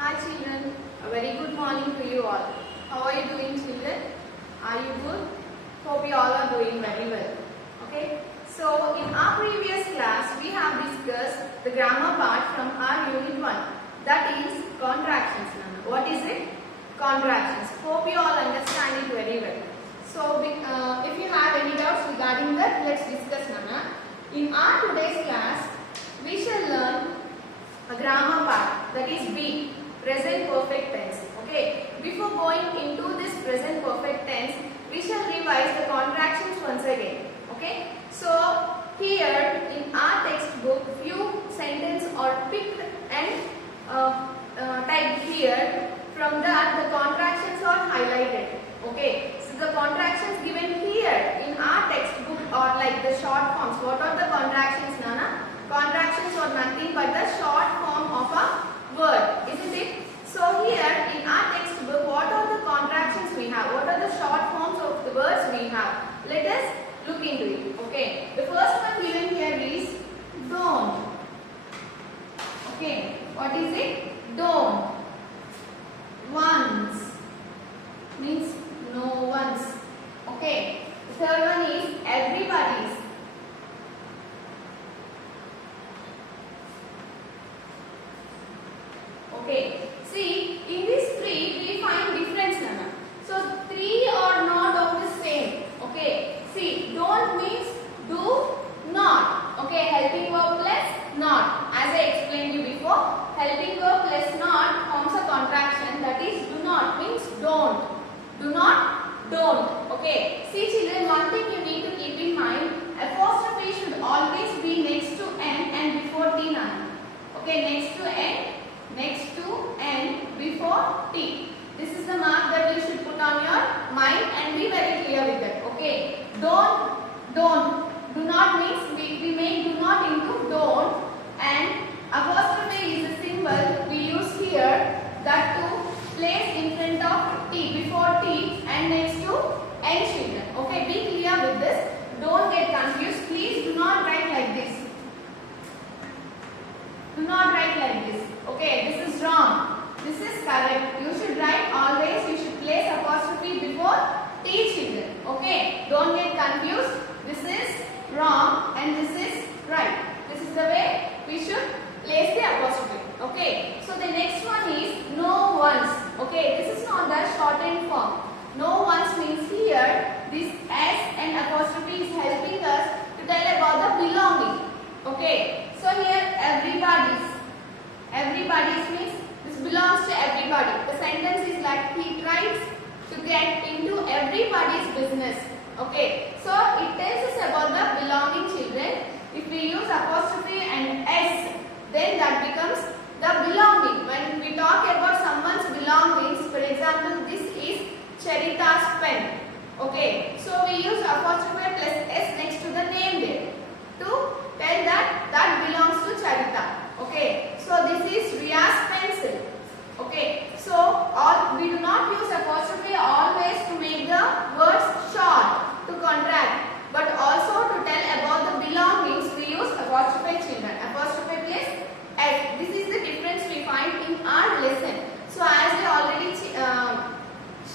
Hi children, a very good morning to you all. How are you doing children? Are you good? Hope you all are doing very well. Okay. So in our previous class we have discussed the grammar part from our unit 1. That is contractions. What is it? Contractions. Hope you all understand it very well. So if you have any doubts regarding that, let's discuss now. In our today's class we shall learn a grammar part, that is B, present perfect tense. Okay, before going into this present perfect tense, we shall revise the contractions once again. Okay, so here in our textbook few sentences are picked and typed here. From that the contractions are highlighted. Okay, so the contractions given here in our textbook are like the short forms. What are the contractions, Nana? Contractions are nothing but the short form of a word, isn't it? So here in our textbook, what are the contractions we have? What are the short forms of the words we have? Let us look into it. Okay. The first one given here is don't. Okay. What is it? Don't. Once means no once. Okay. The third one is everybody's. Okay, see in these three we find difference, Nana. So three are not of the same. Okay, see don't means do not. Okay, helping verb plus not. As I explained you before, helping verb plus not forms a contraction, that is do not means don't. Do not, don't. Okay, see children, one thing you need to keep in mind, apostrophe should always be next to n and before t, Nana. Okay, next to n, next to and before t. This is the mark that you should put on your mind and be very clear with that. Okay. Don't. Do not means we make do not into don't, and apostrophe is a symbol we use here that to place in front of t, before t and next to n, children. Okay. Be clear with this. Don't get confused. Please do not write like this. Do not write like this. Okay, this is wrong. This is correct. You should write always, you should place apostrophe before T, children. Okay, don't get confused. This is wrong and this is right. This is the way we should place the apostrophe. Okay, so the next one is no once. Okay, this is not the shortened form. No once means here this S and apostrophe is helping us to tell about the belonging. Okay, so here everybody's means this belongs to everybody. The sentence is like he tries to get into everybody's business. Okay, so it tells us about the belonging, children. If we use apostrophe and S, then that becomes the belonging. When we talk about someone's belongings, for example, this is Charita's pen. Okay, so we use apostrophe plus S next to the name there to tell that belongs to Charita. Okay, so this is Riya's pencil. Okay, so we do not use apostrophe always to make the words short, to contract, but also to tell about the belongings we use apostrophe, children. Apostrophe plus S. This is the difference we find in our lesson. So as I already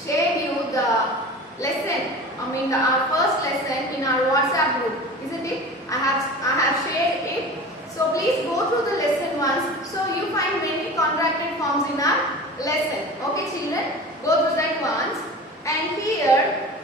shared you the lesson, our first lesson in our WhatsApp group, isn't it? I have shared it. So please go through the lesson once. So you find many contracted forms in our lesson. Okay children, go through that once. And here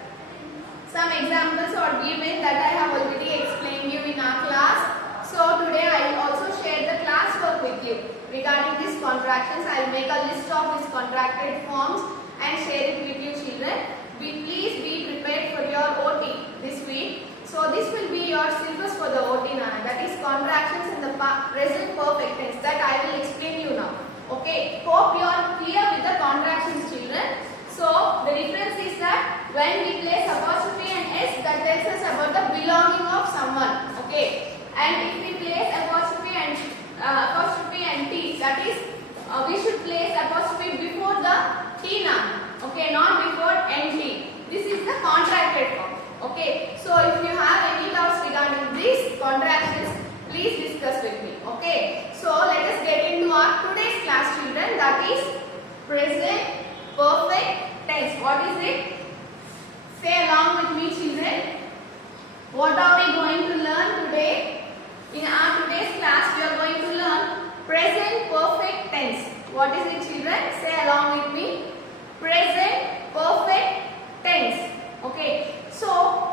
some examples are given that I have already explained you in our class. So today I will also share the class work with you regarding these contractions. I will make a list of these contracted forms and share it with you, children. Please be prepared for your OT this week. So this will be your syllabus for the OT, Nana. That is contractions in the present perfect tense. That I will explain you now. Okay. Hope you are clear with the contractions, children. So the difference is that when we place apostrophe and S, that tells us about the belonging of someone. Okay. And if we place apostrophe and T, that is we should place apostrophe before the T, Nana. Okay, not before NT. This is the contracted form. Okay, so if you have any doubts regarding these contractions, please discuss with me. Okay, so let us get into our today's class, children, that is present perfect tense. What is it? Say along with me, children. What are we going to learn today? In our today's class, we are going to learn present perfect tense. What is it, children? Say along with me. Present perfect tense. Okay. So,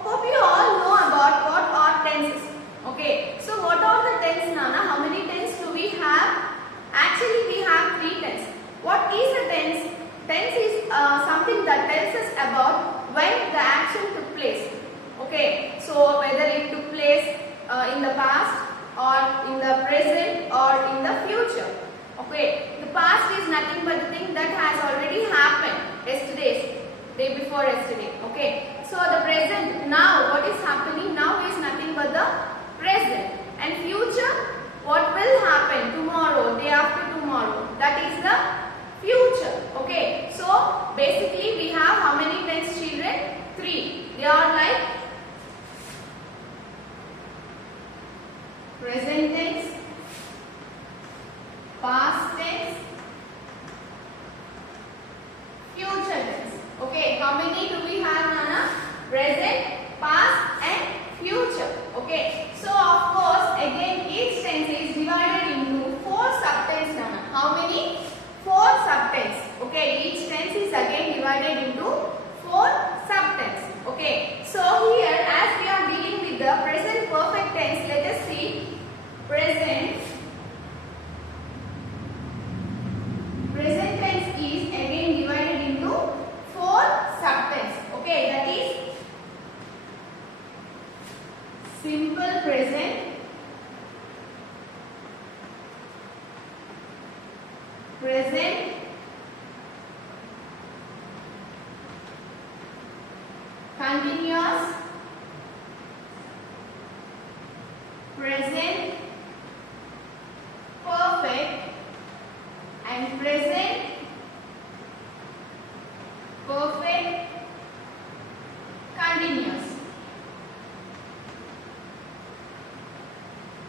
hope you all know about what are tenses. Okay. So, what are the tenses, Nana? How many tenses do we have? Actually, we have 3 tenses. What is a tense? Tense is something that tells us about when the action took place. Okay. So, whether it took place in the past or in the present or in the future. Okay. The past is nothing but the thing that has already happened yesterday, day before yesterday. Okay. So, the present, now what is happening now is nothing but the present. And future, what will happen tomorrow, day after tomorrow, that is the future. Okay. So, basically we have how many tense, children? 3. They are like present tense, past tense, future tense. Okay. How many do we have, Nana? Present, past and future. Okay. So, of course, again each tense is divided into 4 subtense, Nana. How many? 4 subtense. Okay. Each tense is again divided into 4 subtense. Okay. So, here as we are dealing with the present perfect tense, let us see present tense is again divided into 4 subtense. Okay. That is simple present, present, continuous, present, perfect, and present, perfect, continuous.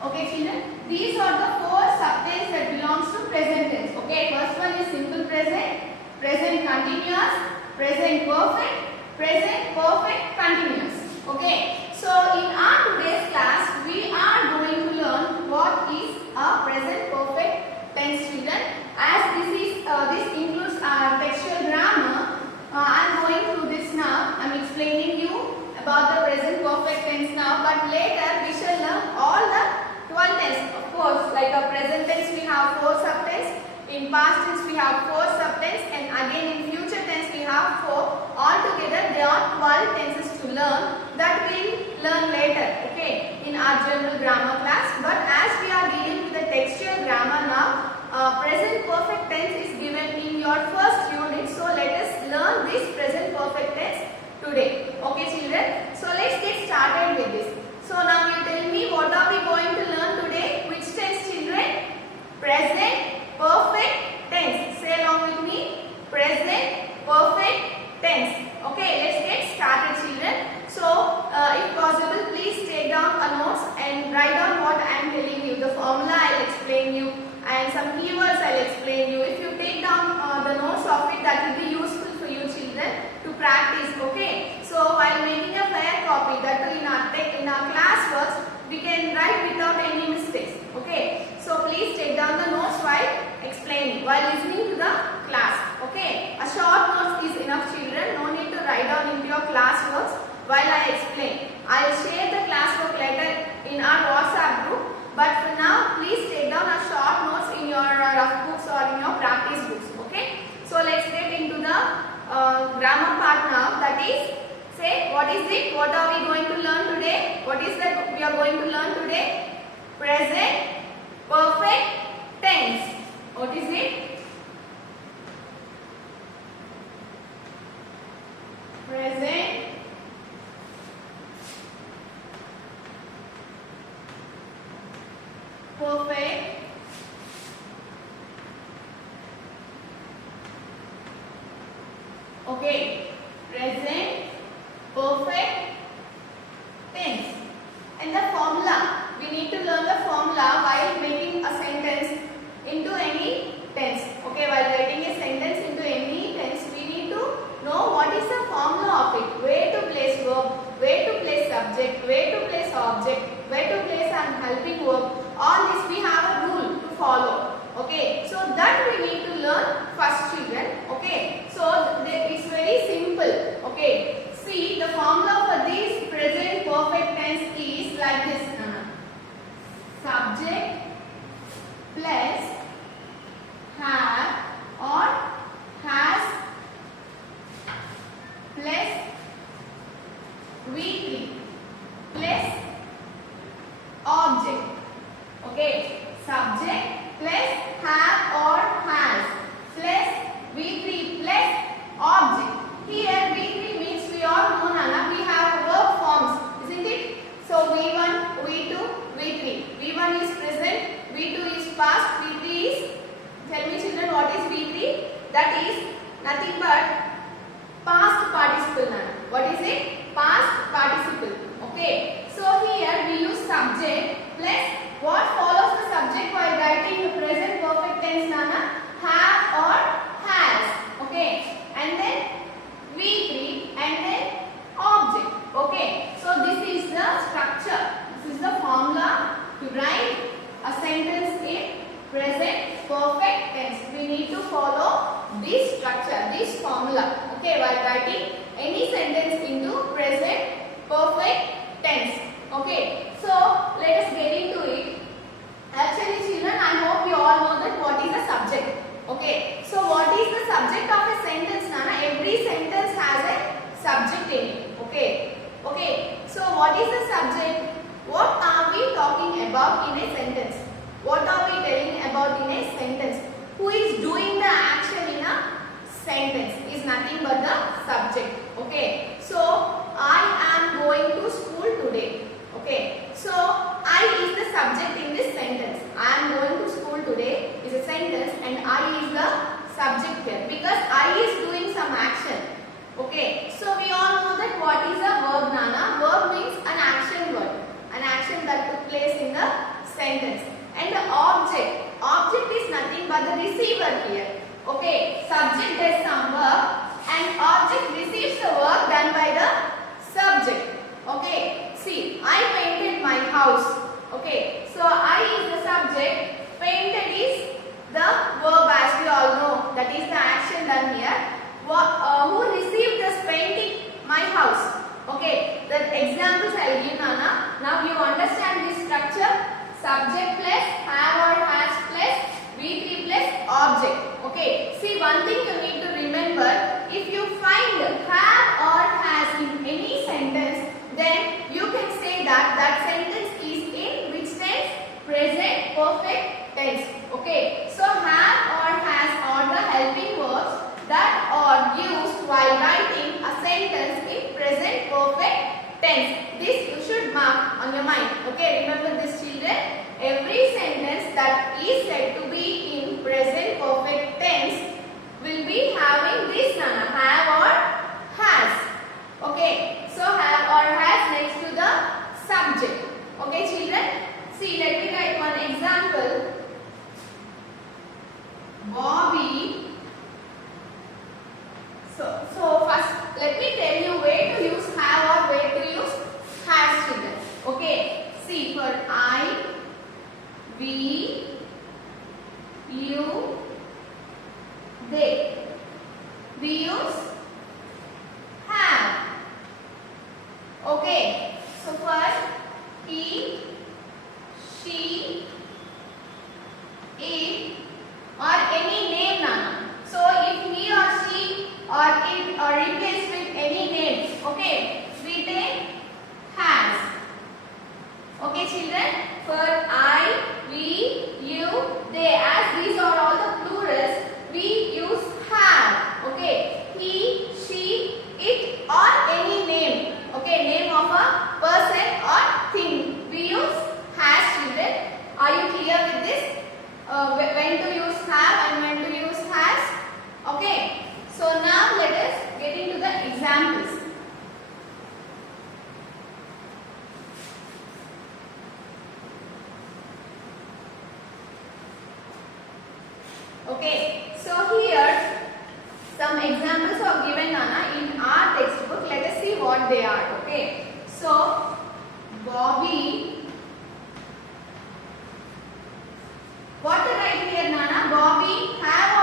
Okay, children, these are the 4 subtense that belongs to present tense. Okay, first one is simple present, present continuous, present perfect, present perfect continuous. Okay, so in our today's class, we are going to learn what is a present perfect tense, children. As this includes our textual grammar, I am going through this now. I am explaining you about the present perfect tense now, but later we shall learn all the 12 tense. Of course, like a present tense we have 4 subtense, in past tense we have 4 subtense, and again in future tense we have 4. Altogether there are 12 tenses to learn that we will learn later, okay, in our general grammar class. But as we are dealing with the textual grammar now, present perfect tense is given in your first unit. So let us learn this present perfect tense today. Okay, children. So let's get started with this. So now you tell me, what are we going to learn today? Which tense, children? Present perfect tense. Say along with me. Present perfect tense. Okay, let's get started, children. So if possible, please take down a notes and write down what I am telling you. The formula I will explain you, and some keywords I will explain you. If you take down the notes of it, that will be useful for you, children, to practice. Okay. So while making a fair copy, that in our class works, we can write without any mistakes. Okay. So please take down the notes while explaining, while listening to the class. Okay. A short notes is enough, children. No need to write down into your class works while I explain. I will share the classwork later in our WhatsApp group. But for now, please take down a short notes in your rough books or in your practice books. Okay. So let's get into the grammar part now. That is, say, what is it? What are we going to learn today? What is that we are going to learn today? Present perfect tense. What is it? Present perfect okay, present perfect tense. And the formula, we need to learn the formula while making a sentence into any tense. Okay, while writing a sentence into you need to learn first, children. Okay, so it's very simple. Okay, see, the formula for this present perfect tense is like this. Subject plus have or has plus V3 plus object. Okay, subject plus have or has plus V3 plus object. Here V3 means we all know, Nana, we have verb forms, isn't it? So V1, V2, V3. V1 is present, V2 is past, V3 is, tell me children, what is V3? That is nothing but past participle, Nana. What is it? Past participle. Okay. So here we use subject plus what follows the subject while writing the present perfect tense, Nana? Have or has. Okay. And then V3 and then object. Okay. So this is the structure. This is the formula to write a sentence in present perfect tense. We need to follow this structure, this formula. Okay. While writing any sentence into present perfect tense. Okay. So let us get into it. Actually, children, I hope you all know that what is the subject. Okay. So what is the subject of a sentence, Nana? Every sentence has a subject in it. Okay. Okay. So what is the subject? What are we talking about in a sentence? What are we telling about in a sentence? Who is doing the action in a sentence is nothing but the subject. Okay. So I am going to school today. Okay. So I is the subject in this sentence. I am going to school today is a sentence and I is the subject here because I is doing some action. Okay. So we all know that what is a verb, Nana? Verb means an action word. An action that took place in the sentence. And the object. Object is nothing but the receiver here. Okay. Subject does some work and object receives the work done by the subject. Okay. See, I painted my house. Okay. So I is the subject. Painted is the verb as we all know. That is the action done here. Who received this painting? My house. Okay. The examples I will give, Nana. Now you understand this structure. Subject plus have or has plus V3 plus object. Okay. See, one thing you need to remember. If you find have or has in any sentence, then you can say that that sentence is in which tense? Present perfect tense. Okay. So have or has are the helping verbs that are used while writing a sentence in present perfect tense. This you should mark on your mind. Okay. Remember this, children. Every sentence that is said to be in present perfect tense will be having this, Nana, have or has. Okay. So have or has next to the subject. Okay, children. See, let me write one example. Bobby. So first let me tell you where to use have or where to use has, children. Okay. See, for I, we, you, they. We use have. Okay. So first, he, she, it, or any name, Nana. So if he or she or it or replaced with any name, okay, we take has. Okay, children. For I, we, you, they, as these are all the plurals, we use have. Okay. He, she, it, or any name. Okay, name of a person or thing. We use has, children. Are you clear with this? When to use have and when to use has? Okay. So now let us get into the examples. Okay. So here some examples are given, Nana, in our textbook. Let us see what they are. Okay. So Bobby. What to write here, Nana? Bobby have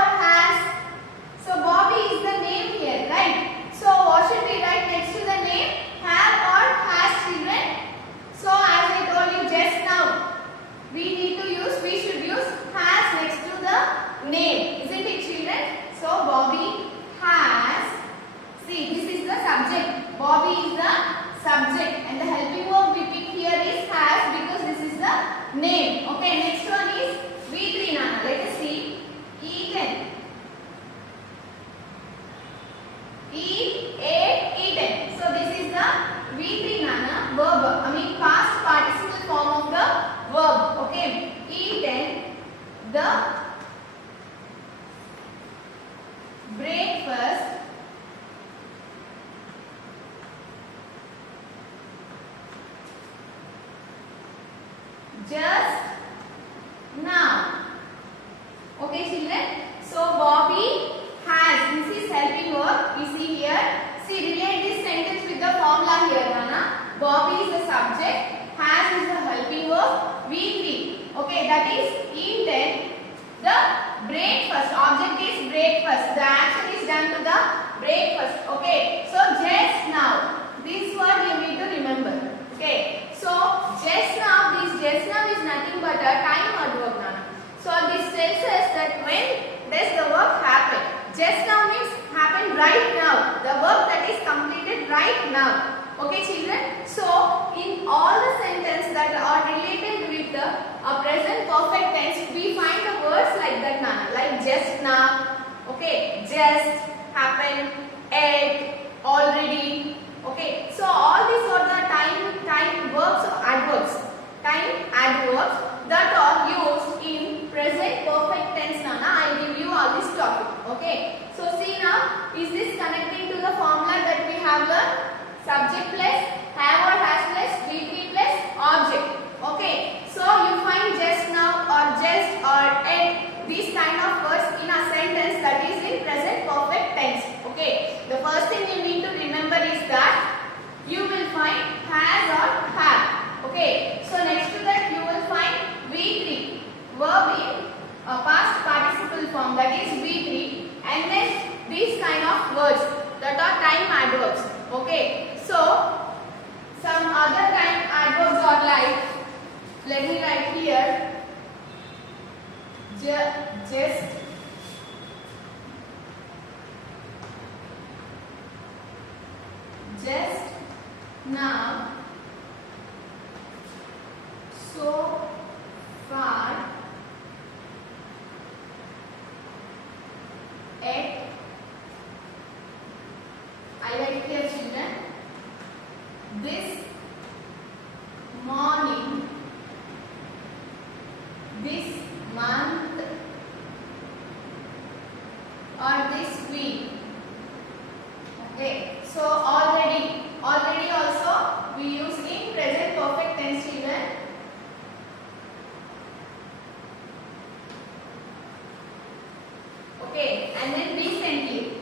are here, Nana. Bob is the subject, has is the helping verb, we three. Okay, that is eaten the breakfast. Object is breakfast. The action is done to the breakfast. Okay, so just now. This word you need to remember. Okay, so just now. This just now is nothing but a time adverb, Nana. So this tells us that when does the work happen? Just now means happen right now. The work that is completed right now. Okay, children. So in all the sentences that are related with the present perfect tense, we find the words like that, Nana. Like just now. Okay, just, happen, ate, already. Okay, so all these are the time verbs or adverbs. Time adverbs that are used in present perfect tense, Nana. I will give you all this topic. Okay, so see now, is this connecting to the formula that we have learned? Subject plus, have or has plus, VP plus, object. Okay, so you find just now or just or at, these kind of words in a sentence that is in present perfect tense. Okay, the first thing you need to remember is that you will find has or have. Okay, so next to that you will find V3, verb in past participle form, that is V3, and then these kind of words that are time adverbs. Okay, so some other time adverbs are like, let me write here, just, now, so far, at, I write here, children, this morning, this month, or this week. Okay, so already also we use in present perfect tense, children. Okay, and then recently.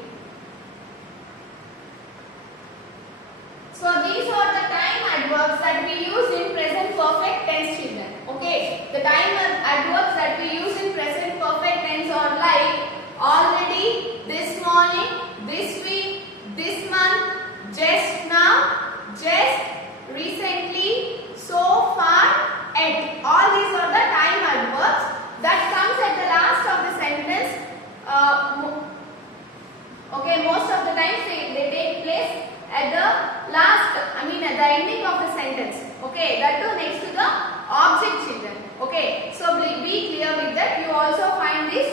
So these are the time adverbs that we use in present perfect tense, children. Okay, the time adverbs that we use in present perfect tense are like already, this morning, this week, this month, just now, just, recently, so far, at. All these are the time adverbs that comes at the last of the sentence. Okay, most of the times they take place at the last, at the ending of the sentence. Okay, that too next to the object, children. Okay, so be clear with that. You also find these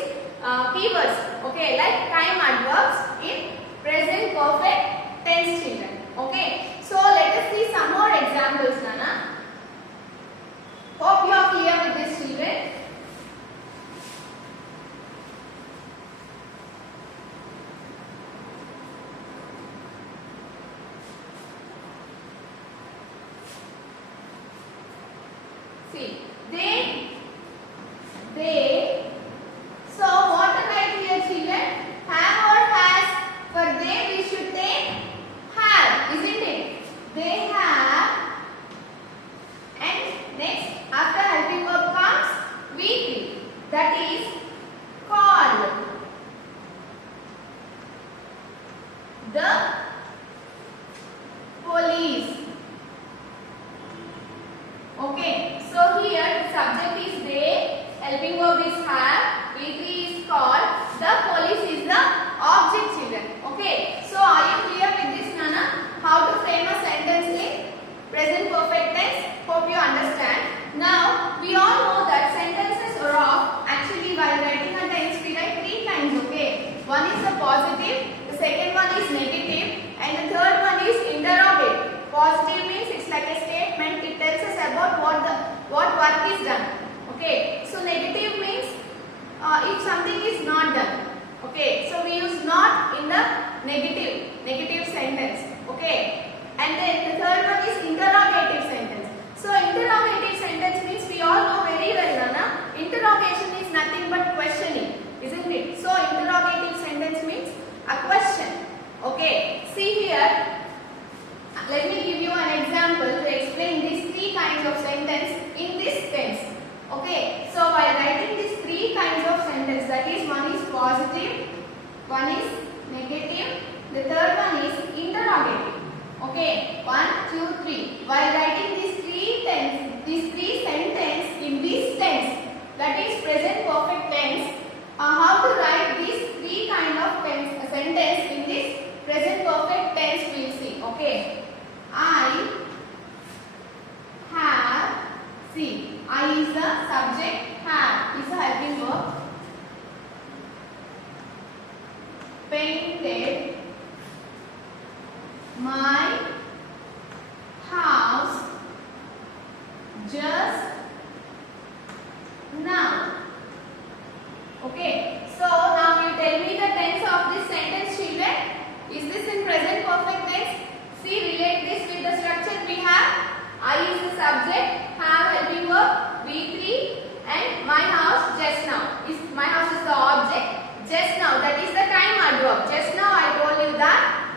keywords. Okay, like time adverbs in present perfect tense, children. Okay, so let us see some more examples, Nana. Hope you are clear with this, children. See, they, so what to write here, children? Have or has? For they we should take have, isn't it? They have, and next after helping verb comes we, that is called. The police. Okay, so here subject is they, helping verb is have, V3 is called, the police is the object, children. Okay, so are you clear with this, Nana? How to frame a sentence in present perfect tense? Hope you understand. Now, we all know that sentences are of, actually while writing a tense we write three kinds, okay? One is the positive, the second one is negative, and the third one is interrogative. Positive means it's like a statement, it tells us about what work is done. Okay, so negative means if something is not done. Okay, so we use not in the negative sentence. Okay, and then the third one is interrogative sentence. So interrogative sentence means we all know very well, Nana. Interrogation is nothing but questioning, isn't it? So interrogative sentence means a question. Okay, see here. Let me give one is negative, the third one is interrogative. Okay, 1, 2, 3. While writing these three sentences in this tense, that is present perfect tense, how to write these three kind of sentence in this present perfect tense we will see. Okay, I have, see, I is the subject, have is the helping verb, painted my house just now. Okay, so now you tell me the tense of this sentence, children. Is this in present perfect tense? See, relate this with the structure we have. I is the subject, have helping verb, V3, and my house just now. My house is the object. Just now, that is the time adverb. Just now I told you that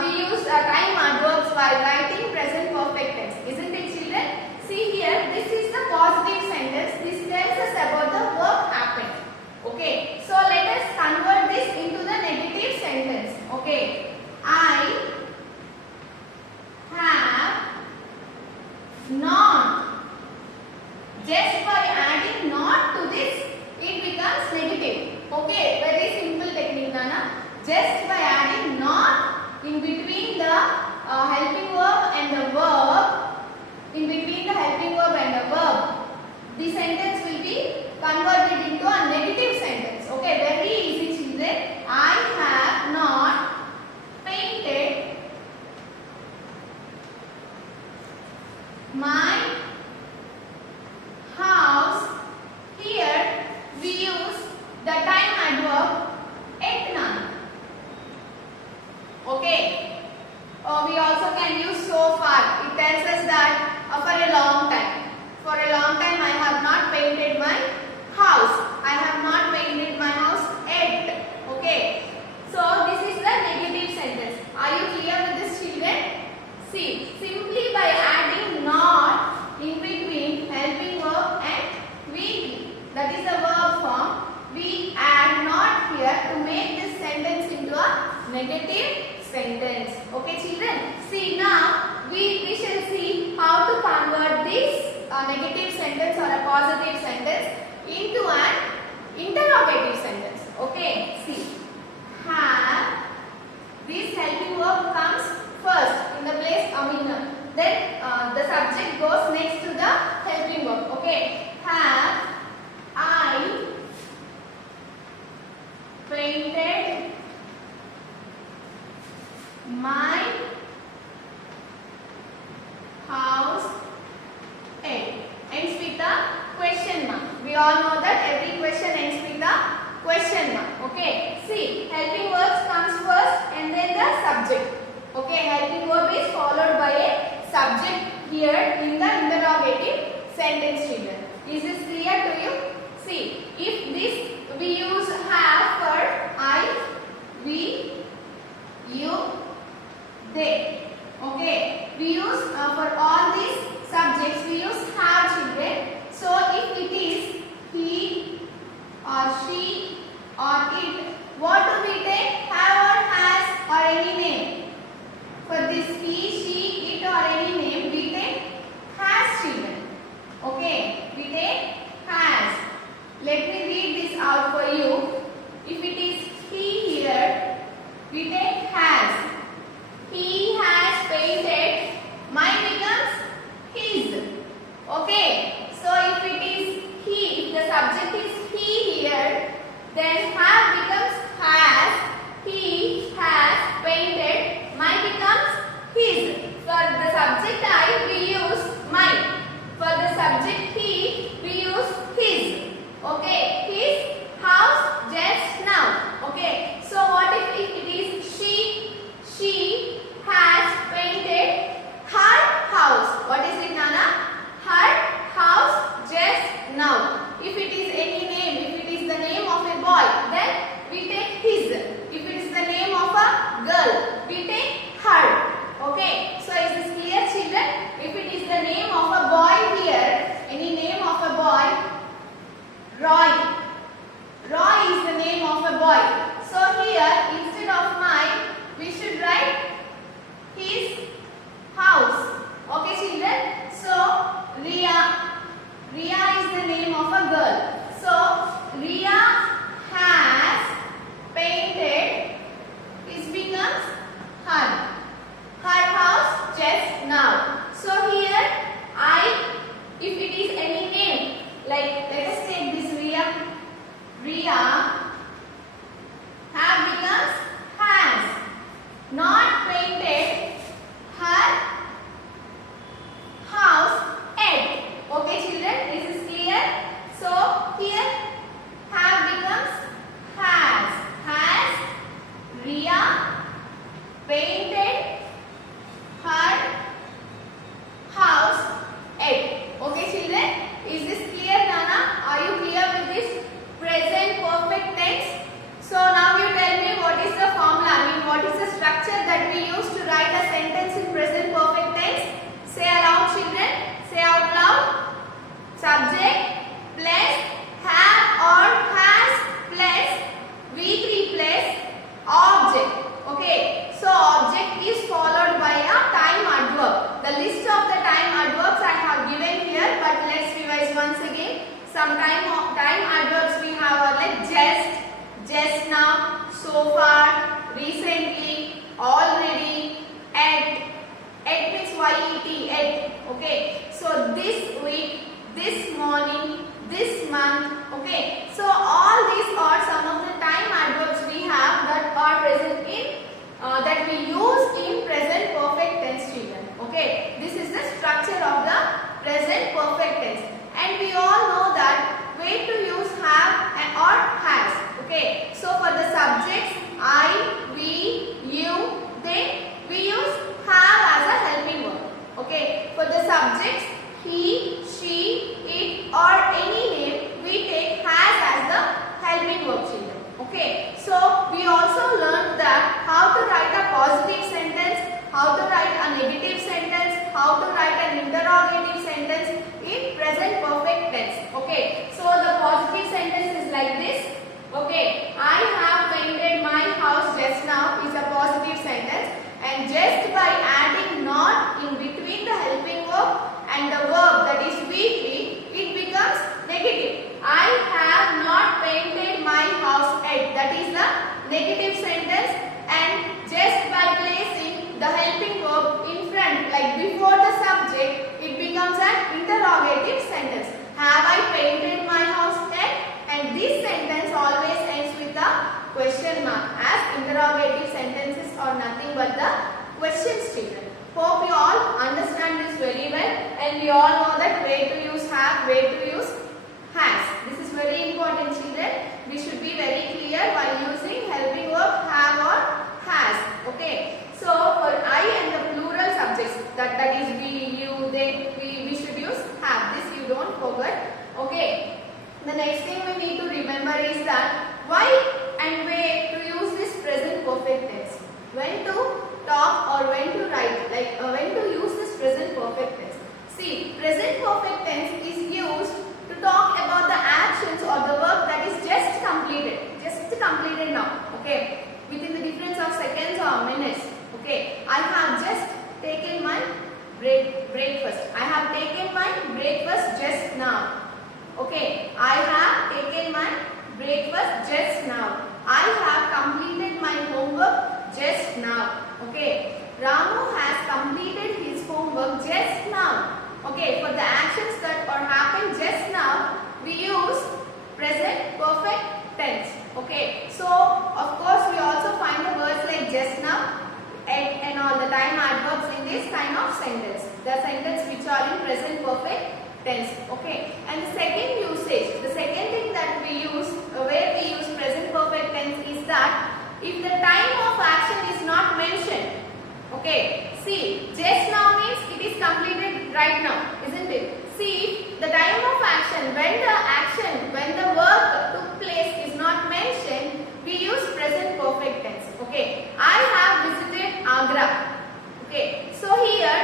we use time adverbs while writing present perfect tense. Isn't it, children? See here, this is the positive sentence. This tells us about the work happened. Okay, so let us convert this into the negative sentence. Okay, I have not. Just by adding not to this, it becomes negative. Okay, very simple technique, Nana. Just by adding not in between the helping verb and the verb, in between the helping verb and the verb, the sentence will be converted into a negative sentence. Okay, very easy, children. I have not painted my house. Here we use the time adverb at none. Okay, we also can use so far. It tells us that for a long time. For a long time I have not painted my house. I have not painted my house yet. Okay, so this is the negative sentence. Are you clear with this, children? See, simply by adding not in between helping verb and we, that is the verb form, we add not here to make this sentence into a negative sentence. Okay, children? See, now we shall see how to convert this negative sentence or a positive sentence into an interrogative sentence. Okay, see, have, this helping verb comes first in the place, then the subject goes next to the helping verb. Okay, have I painted my house yet? Ends with the question mark. We all know that every question ends with the question mark. Okay, see, helping verbs comes first and then the subject. Okay, helping verb is followed by a subject here in the interrogative sentence, children. Is this clear to you? See, if this we use have for I, we, you, they. Okay, we use for all these subjects we use have, children. So if it is he or she or it, what do we take? Have or has or any name? For this he, she, it or any name we take has, children. Okay, we take has. Let me read this out for you. If it is so far, recently, already, at. At means YET, at. Okay. So this week, this morning, this month. Okay. So all these are some of the time adverbs we have that are present in that we use in present perfect tense, children. Okay. This is the structure of the present perfect tense, and we all know that way to use have or has. Okay. So for the subjects I, we, you, they, we use have as a helping verb. Okay. For the subjects he, she, it or any name, we take has as the helping verb, children. Okay. So we also learned that how to write a positive sentence, how to write a negative sentence, how to write an interrogative sentence in present perfect tense. Okay. So the positive sentence is like this. Okay. I have painted my house just now is a positive sentence, and just by adding not in between the helping verb and the verb that is weakly, it becomes negative. I have not painted my house yet. That is the negative sentence, and just by placing the helping verb in front, like before the subject, it becomes an interrogative sentence. Have I painted my house yet? And this sentence always ends with a question mark, as interrogative sentences are nothing but the questions, children. Hope you all understand this very well, and we all know that way to use have, way to use has. This is very important, children. We should be very clear while using helping verb have or has. Okay. So for I and the plural subjects, that is we, you, they, we should use have. This you don't forget. Okay. The next thing we need to remember is that why and where to use this present perfect tense. When to talk or when to write, like when to use this present perfect tense. See, present perfect tense is used to talk about the actions or the work that is just completed now. Okay, within the difference of seconds or minutes. Okay, I have just taken my breakfast. I have taken my breakfast just now. Okay, I have taken my breakfast just now. I have completed my homework just now. Okay, Ramu has completed his homework just now. Okay, for the actions that are happened just now, we use present perfect tense. Okay, so of course we also find the words like just now and all the time adverbs in this kind of sentence. The sentence which are in present perfect tense. Okay, and the second usage, the second thing that we use, where we use present perfect tense is that if the time of action is not mentioned. Okay, see, just now means it is completed right now, isn't it? See, the time of action, when the work took place is not mentioned, we use present perfect tense. Okay, I have visited Agra. Okay, so here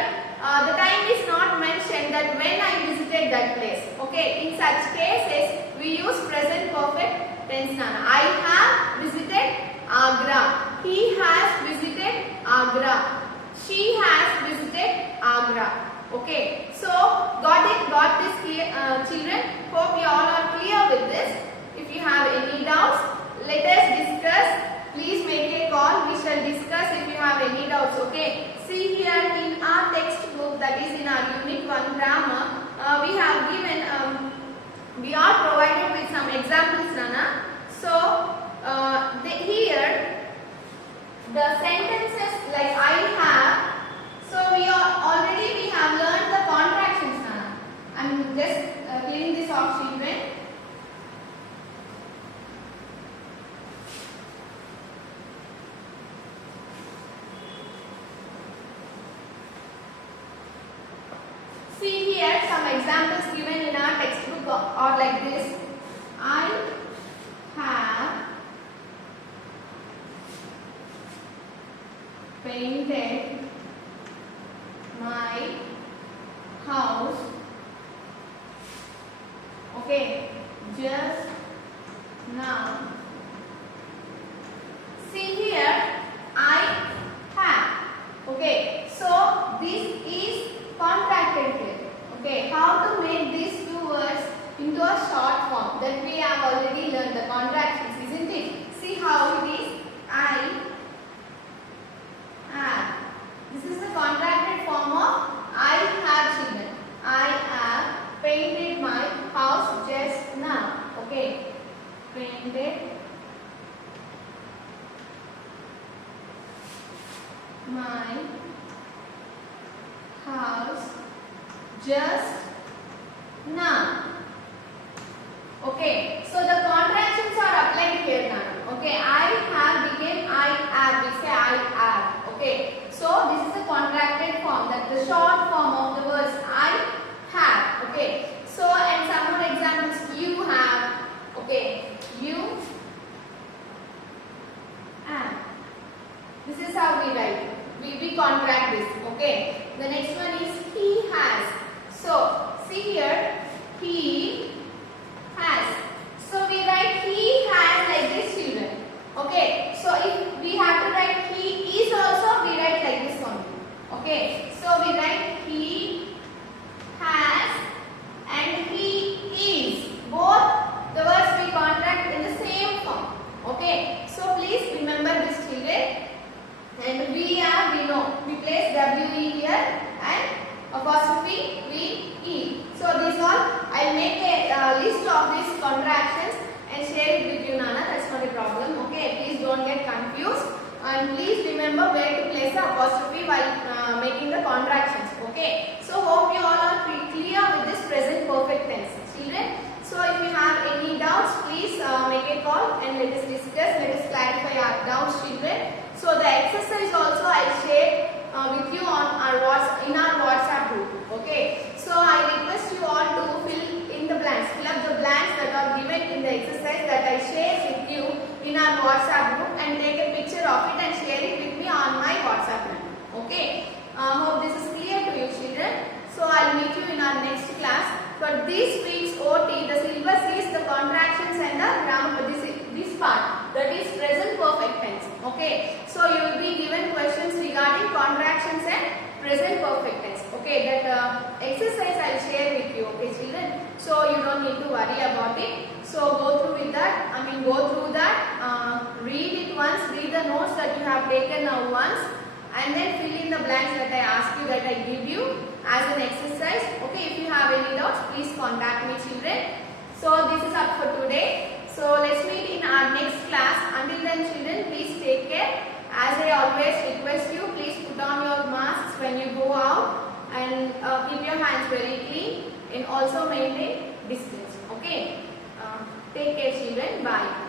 the time is not mentioned that when I visited that place. Okay, in such cases we use present perfect tense. I have visited Agra. He has visited Agra. She has visited Agra. Okay, so got this clear, children? Hope you all are clear with this. If you have any doubts, let us discuss. Please make a call. We shall discuss if you have any doubts. Okay. See here in our textbook, that is in our Unit 1 grammar, we have given, we are provided with some examples, Rana. So here the sentences like I have. So we have learned the contractions, Rana. I am just clearing this off, children. See here some examples given in our textbook are like this. I have painted my house. Okay, just now. See here, I have. Okay, so this is contracted here. Okay, how to make these two words into a short form that we have already learned the contractions, isn't it? See how it is. my house just now. Okay, so the contractions are applied here now. Okay, I have became I have. We say I have. Okay, so this is a contracted form, that the short form of the words I have. Okay, so and some more examples. You have. Okay, you have. This is how we write. We contract this. Okay, the next one is he has. So see here, he has. So we write he has like this, children. Okay. So if we have to write he is also, we write like this only. Okay. So we write he has and he is. Both the words we contract in the same form. Okay. So please remember this, children. And we are, we know. We place WE here and apostrophe VE. So this all, I will make a list of these contractions and share it with you, Nana. That's not a problem. Okay, please don't get confused. And please remember where to place the apostrophe while making the contractions. Okay. So hope you all are clear with this present perfect tense, children. So if you have any doubts, please make a call and let us discuss. Let us clarify our doubts, children. So the exercise also I share with you on our WhatsApp group. Okay. So I request you all to fill in the blanks. Fill up the blanks that are given in the exercise that I share with you in our WhatsApp group, and take a picture of it and share it with me on my WhatsApp number. Okay. Hope this is clear to you, children. So I'll meet you in our next class. For this week's OT, the syllabus is the contractions and the grammar. This part, that is present perfect tense. Okay. So you will be given questions regarding contractions and present perfect tense. Okay. That exercise I will share with you. Okay, children. So you don't need to worry about it. So go through with that. Go through that. Read it once. Read the notes that you have taken now once, and then fill in the blanks that I ask you, that I give you as an exercise. Okay, if you have any doubts, please contact me, children. So this is up for today. So let's meet in our next class. Until then, children, please take care. As I always request you, please put on your masks when you go out, and keep your hands very clean, and also maintain distance. Okay. Take care, children. Bye.